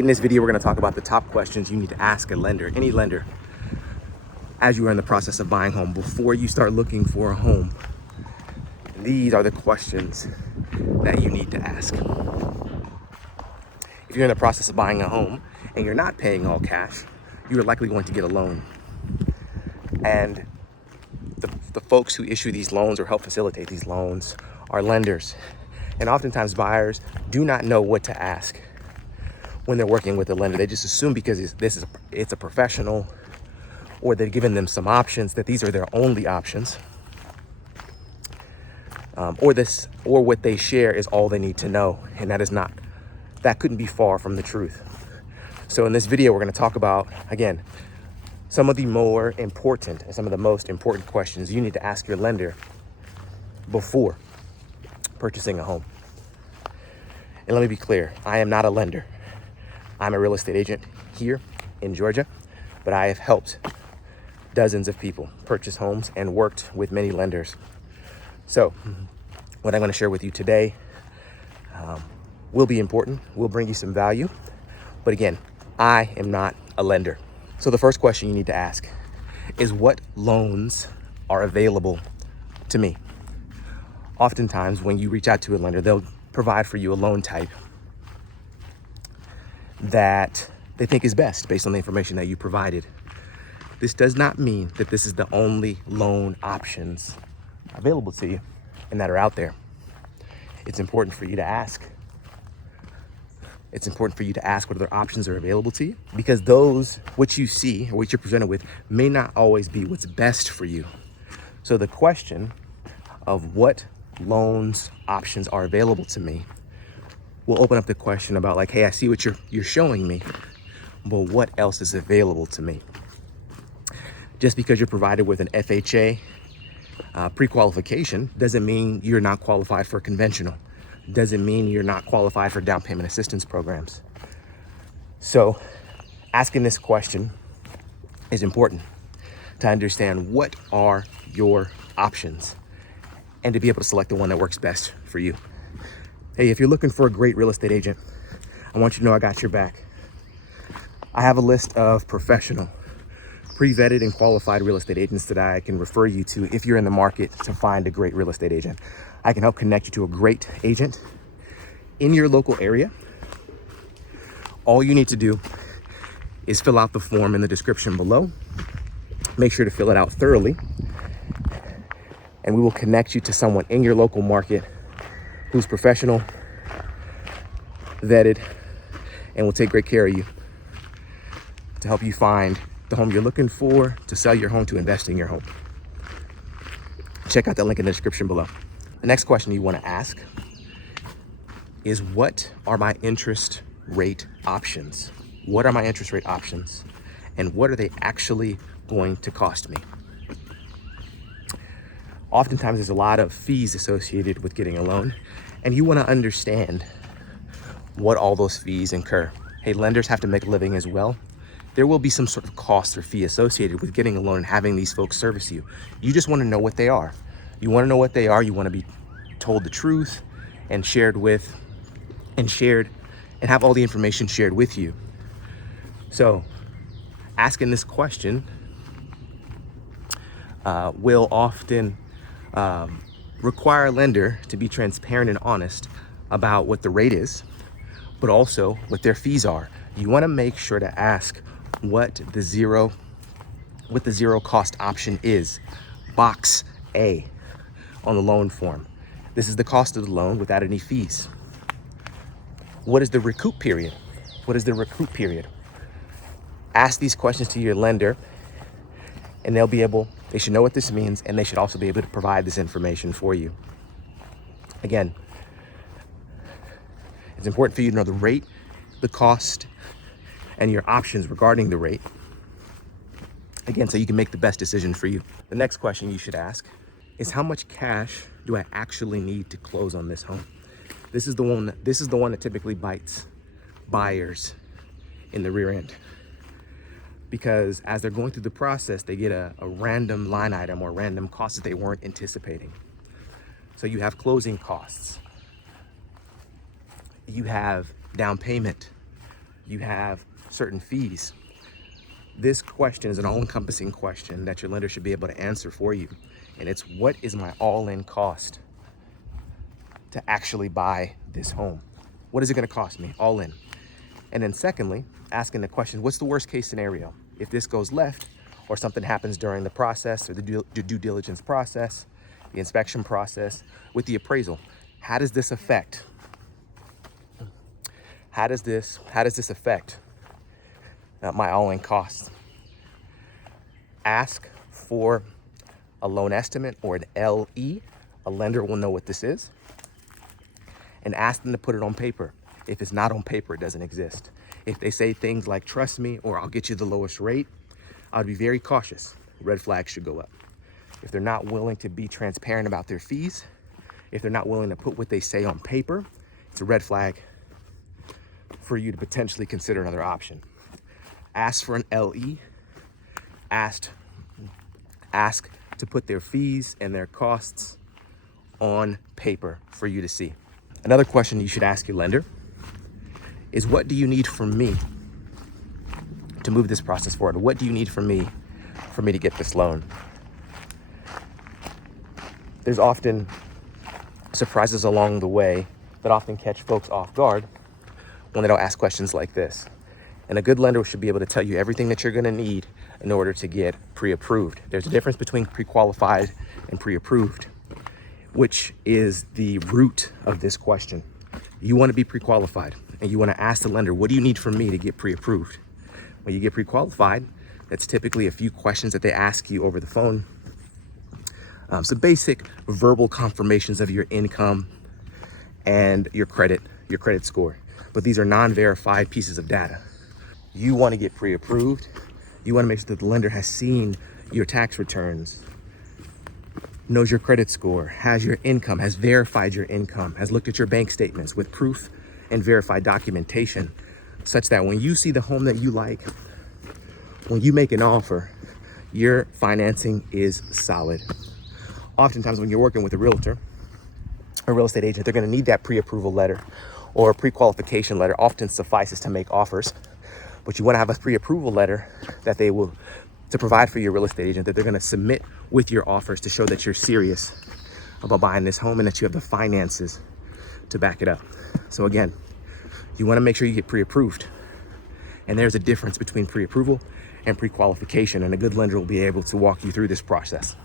In this video, we're going to talk about the top questions you need to ask a lender, any lender, as you are in the process of buying a home. Before you start looking for a home, these are the questions that you need to ask. If you're in the process of buying a home and you're not paying all cash, you are likely going to get a loan. And the folks who issue these loans or help facilitate these loans are lenders. And oftentimes buyers do not know what to ask when they're working with a lender. They just assume because it's a professional, or they've given them some options, that these are their only options, or what they share is all they need to know, and that couldn't be far from the truth. So in this video, we're going to talk about, again, some of the more important and some of the most important questions you need to ask your lender before purchasing a home. And let me be clear, I am not a lender. I'm a real estate agent here in Georgia, but I have helped dozens of people purchase homes and worked with many lenders. So what I'm going to share with you today will be important, will bring you some value. But again, I am not a lender. So the first question you need to ask is, what loans are available to me? Oftentimes when you reach out to a lender, they'll provide for you a loan type that they think is best based on the information that you provided. This does not mean that this is the only loan options available to you and that are out there. It's important for you to ask. It's important for you to ask what other options are available to you, because what you see or what you're presented with may not always be what's best for you. So the question of what loans options are available to me will open up the question about, like, hey, I see what you're showing me, but what else is available to me? Just because you're provided with an FHA pre-qualification doesn't mean you're not qualified for conventional. Doesn't mean you're not qualified for down payment assistance programs. So asking this question is important to understand what are your options and to be able to select the one that works best for you. Hey, if you're looking for a great real estate agent, I want you to know I got your back. I have a list of professional, pre-vetted and qualified real estate agents that I can refer you to if you're in the market to find a great real estate agent. I can help connect you to a great agent in your local area. All you need to do is fill out the form in the description below. Make sure to fill it out thoroughly, and we will connect you to someone in your local market who's professional, vetted, and will take great care of you to help you find the home you're looking for, to sell your home, to invest in your home. Check out the link in the description below. The next question you want to ask is, what are my interest rate options? What are my interest rate options, and what are they actually going to cost me? Oftentimes there's a lot of fees associated with getting a loan, and you want to understand what all those fees incur. Hey, lenders have to make a living as well. There will be some sort of cost or fee associated with getting a loan and having these folks service you. You just want to know what they are. You want to know what they are. You want to be told the truth and have all the information shared with you. So asking this question will often require a lender to be transparent and honest about what the rate is, but also what their fees are. You want to make sure to ask what the zero cost option is. Box A on the loan form. This is the cost of the loan without any fees. What is the recoup period? What is the recoup period? Ask these questions to your lender, and they should know what this means, and they should also be able to provide this information for you. Again, it's important for you to know the rate, the cost, and your options regarding the rate. Again, so you can make the best decision for you. The next question you should ask is, how much cash do I actually need to close on this home? This is the one that typically bites buyers in the rear end, because as they're going through the process, they get a random line item or random costs that they weren't anticipating. So you have closing costs, you have down payment, you have certain fees. This question is an all-encompassing question that your lender should be able to answer for you. And it's, what is my all-in cost to actually buy this home? What is it going to cost me all in? And then secondly, asking the question, what's the worst case scenario? If this goes left or something happens during the process or the due diligence process, the inspection process, with the appraisal, how does this affect? How does this affect my all-in costs? Ask for a loan estimate or an LE. A lender will know what this is. And ask them to put it on paper. If it's not on paper, it doesn't exist. If they say things like, trust me, or I'll get you the lowest rate, I'd be very cautious. Red flags should go up. If they're not willing to be transparent about their fees, if they're not willing to put what they say on paper, it's a red flag for you to potentially consider another option. Ask for an LE. Ask to put their fees and their costs on paper for you to see. Another question you should ask your lender is, what do you need from me to move this process forward? What do you need from me to get this loan? There's often surprises along the way that often catch folks off guard when they don't ask questions like this. And a good lender should be able to tell you everything that you're going to need in order to get pre-approved. There's a difference between pre-qualified and pre-approved, which is the root of this question. You want to be pre-qualified and you want to ask the lender, what do you need from me to get pre-approved? When you get pre-qualified, that's typically a few questions that they ask you over the phone. So basic verbal confirmations of your income and your credit score. But these are non-verified pieces of data. You want to get pre-approved. You want to make sure that the lender has seen your tax returns, knows your credit score, has your income, has verified your income, has looked at your bank statements with proof and verified documentation, such that when you see the home that you like, when you make an offer, your financing is solid. Oftentimes when you're working with a realtor, a real estate agent, they're going to need that pre-approval letter or a pre-qualification letter. Often suffices to make offers, but you want to have a pre-approval letter that they will to provide for your real estate agent, that they're going to submit with your offers to show that you're serious about buying this home and that you have the finances to back it up. So again, you want to make sure you get pre-approved. And there's a difference between pre-approval and pre-qualification, and a good lender will be able to walk you through this process.